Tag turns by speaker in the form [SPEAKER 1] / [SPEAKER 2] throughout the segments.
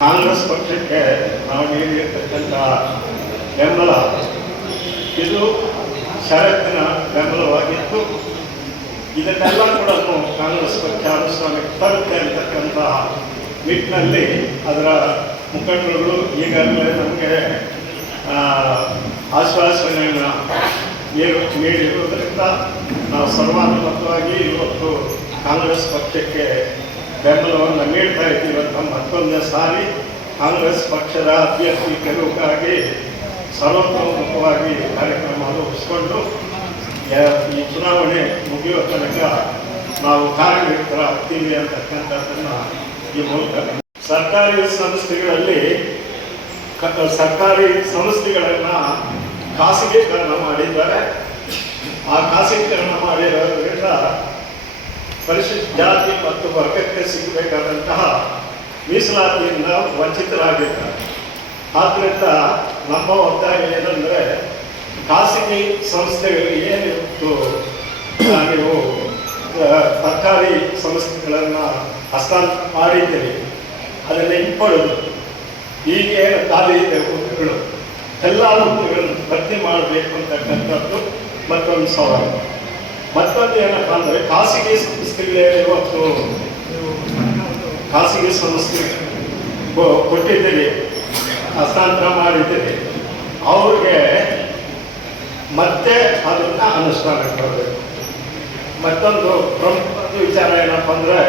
[SPEAKER 1] ಕಾಂಗ್ರೆಸ್ ಪಕ್ಷಕ್ಕೆ ನಾವು ನೀಡಿರ್ತಕ್ಕಂಥ ಬೆಂಬಲ ಇದು ಷರತ್ತಿನ ಬೆಂಬಲವಾಗಿತ್ತು. ಇದನ್ನೆಲ್ಲ ಕೂಡ ಕಾಂಗ್ರೆಸ್ ಪಕ್ಷ ಅನುಷ್ಠಾನಕ್ಕೆ ತರುತ್ತೆ ಅಂತಕ್ಕಂಥ ನಿಟ್ಟಿನಲ್ಲಿ ಅದರ ಮುಖಂಡರುಗಳು ಈಗಾಗಲೇ ನಮಗೆ ಆಶ್ವಾಸನೆಯನ್ನು ನೀರು ನೀಡಿರುವುದರಿಂದ ನಾವು ಸರ್ವಾನುಮತವಾಗಿ ಇವತ್ತು ಕಾಂಗ್ರೆಸ್ ಪಕ್ಷಕ್ಕೆ ಬೆಂಬಲವನ್ನು ನೀಡ್ತಾ ಇದ್ದೀವಿ. ಅಂತ ಮತ್ತೊಂದೇ ಸಾರಿ ಕಾಂಗ್ರೆಸ್ ಪಕ್ಷದ ಅಭ್ಯರ್ಥಿ ಗೆಲುವಿಗಾಗಿ ಸರ್ವತೋಮುಖವಾಗಿ ಕಾರ್ಯಕ್ರಮ ರೂಪಿಸಿಕೊಂಡು ಈ ಚುನಾವಣೆ ಮುಗಿಯುವ ತನಕ ನಾವು ಕಾರ್ಯನಿರತರಾಗ್ತೀವಿ ಅಂತಕ್ಕಂಥದ್ದನ್ನು ಈ ಮೂಲಕ ಸರ್ಕಾರಿ ಸಂಸ್ಥೆಗಳಲ್ಲಿ ಸರ್ಕಾರಿ ಸಂಸ್ಥೆಗಳನ್ನು ಖಾಸಗೀಕರಣ ಮಾಡಿದ್ದಾರೆ. ಆ ಖಾಸಗೀಕರಣ ಮಾಡಿರೋದ್ರಿಂದ ಪರಿಶಿಷ್ಟ ಜಾತಿ ಮತ್ತು ವರ್ಗಕ್ಕೆ ಸಿಗಬೇಕಾದಂತಹ ಮೀಸಲಾತಿಯಿಂದ ವಂಚಿತರಾಗಿದ್ದಾರೆ. ಆದ್ದರಿಂದ ನಮ್ಮ ಒತ್ತಾಯ ಏನಂದರೆ, ಖಾಸಗಿ ಸಂಸ್ಥೆಗಳು ಏನಿತ್ತು ನೀವು ಸರ್ಕಾರಿ ಸಂಸ್ಥೆಗಳನ್ನು ಹಸ್ತಾಂತರ ಮಾಡಿದ್ದೀರಿ, ಅದನ್ನು ಹಿಂಪಡೆದು ಈಗೇನು ಖಾಲಿ ಇದೆ ಹುದ್ದೆಗಳು ಎಲ್ಲ ಹುದ್ದೆಗಳನ್ನು ಭರ್ತಿ ಮಾಡಬೇಕು ಅಂತಕ್ಕಂಥದ್ದು ಮತ್ತೊಂದು ಸವಾಲು. ಮತ್ತೊಂದು ಏನಪ್ಪ ಅಂದರೆ ಖಾಸಗಿ ಸಂಸ್ಥೆಗಳೇ ಇವತ್ತು ಖಾಸಗಿ ಸಂಸ್ಥೆ ಕೊ- ಕೊಟ್ಟಿದ್ದೀರಿ ಹಸ್ತಾಂತರ ಮಾಡಿದ್ದೀರಿ ಅವ್ರಿಗೆ ಮತ್ತೆ ಅದನ್ನು ಅನುಷ್ಠಾನಕ್ಕೆ ಬರಬೇಕು ಮತ್ತೊಂದು ಪ್ರಮುಖ ವಿಚಾರ ಏನಪ್ಪ ಅಂದರೆ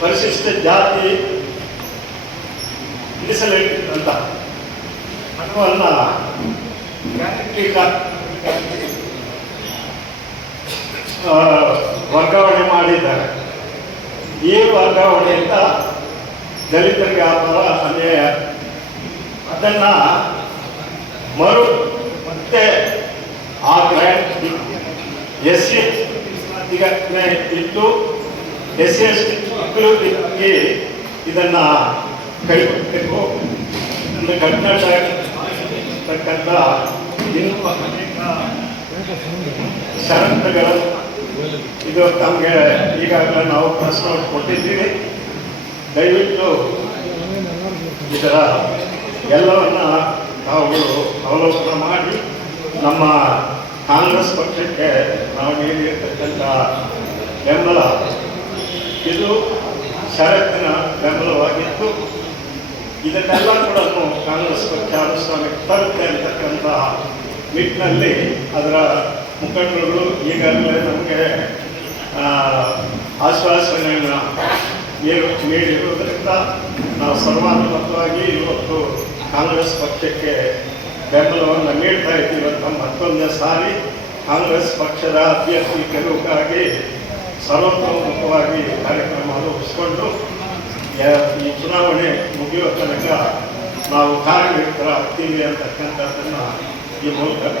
[SPEAKER 1] ಪರಿಶಿಷ್ಟ ಜಾತಿ ಮೀಸಲಿಟ್ಟಿದ್ದಂಥ ಆ, ವರ್ಗಾವಣೆ ಮಾಡಿದ್ದಾರೆ. ಈ ವರ್ಗಾವಣೆಯಿಂದ ದಲಿತರಿಗೆ ಆಗುವ ಅನ್ಯಾಯ. ಅದನ್ನ ಮರು ಮತ್ತೆ ಆ ಗ್ರ್ಯಾಂಟ್ ಎಸ್ ಸಿ ಈಗಾಗಲೇ ಇತ್ತು. ಎಸ್ ಸಿ ಎಸ್ ಟಿ ಇದನ್ನು ಕೈಗೊಳ್ಳಬೇಕು. ಕರ್ನಾಟಕ ಇನ್ನೂ ಅನೇಕ ಷರತ್ತುಗಳು ಇದು ತಮಗೆ ಈಗಾಗಲೇ ನಾವು ಪ್ರಶ್ನೆ ಕೊಟ್ಟಿದ್ದೀವಿ. ದಯವಿಟ್ಟು ಇದರ ಎಲ್ಲವನ್ನು ನಾವು ಅವಲೋಕನ ಮಾಡಿ ನಮ್ಮ ಕಾಂಗ್ರೆಸ್ ಪಕ್ಷಕ್ಕೆ ನಾವು ನೀಡಿರ್ತಕ್ಕಂಥ ಬೆಂಬಲ. ಇದು ಷರತ್ತಿನ ಬೆಂಬಲವಾಗಿತ್ತು. ಇದನ್ನೆಲ್ಲ ಕೂಡ ಕಾಂಗ್ರೆಸ್ ಪಕ್ಷ ಅನುಷ್ಠಾನಕ್ಕೆ ತರುತ್ತೆ ಅಂತಕ್ಕಂಥ ನಿಟ್ಟಿನಲ್ಲಿ ಅದರ ಮುಖಂಡರುಗಳು ಈಗಾಗಲೇ ನಮಗೆ ಆಶ್ವಾಸನೆಯನ್ನು ನೀರು ನೀಡಿರುವುದರಿಂದ ನಾವು ಸರ್ವಾನುಮತವಾಗಿ ಇವತ್ತು ಕಾಂಗ್ರೆಸ್ ಪಕ್ಷಕ್ಕೆ ಬೆಂಬಲವನ್ನು ನೀಡ್ತಾ ಇದ್ದೀವಿ ಅಂತ ಮತ್ತೊಂದೇ ಸಾರಿ ಕಾಂಗ್ರೆಸ್ ಪಕ್ಷದ ಅಭ್ಯರ್ಥಿ ಗೆಲುವಿಗಾಗಿ ಸರ್ವತೋಮುಖವಾಗಿ ಕಾರ್ಯಕ್ರಮ ರೂಪಿಸಿಕೊಂಡು ಈ ಚುನಾವಣೆ ಮುಗಿಯುವ ತನಕ ನಾವು ಕಾರ್ಯನಿರತರಾಗ್ತೀವಿ ಅಂತಕ್ಕಂಥದ್ದನ್ನು ಈ ಮೂಲಕ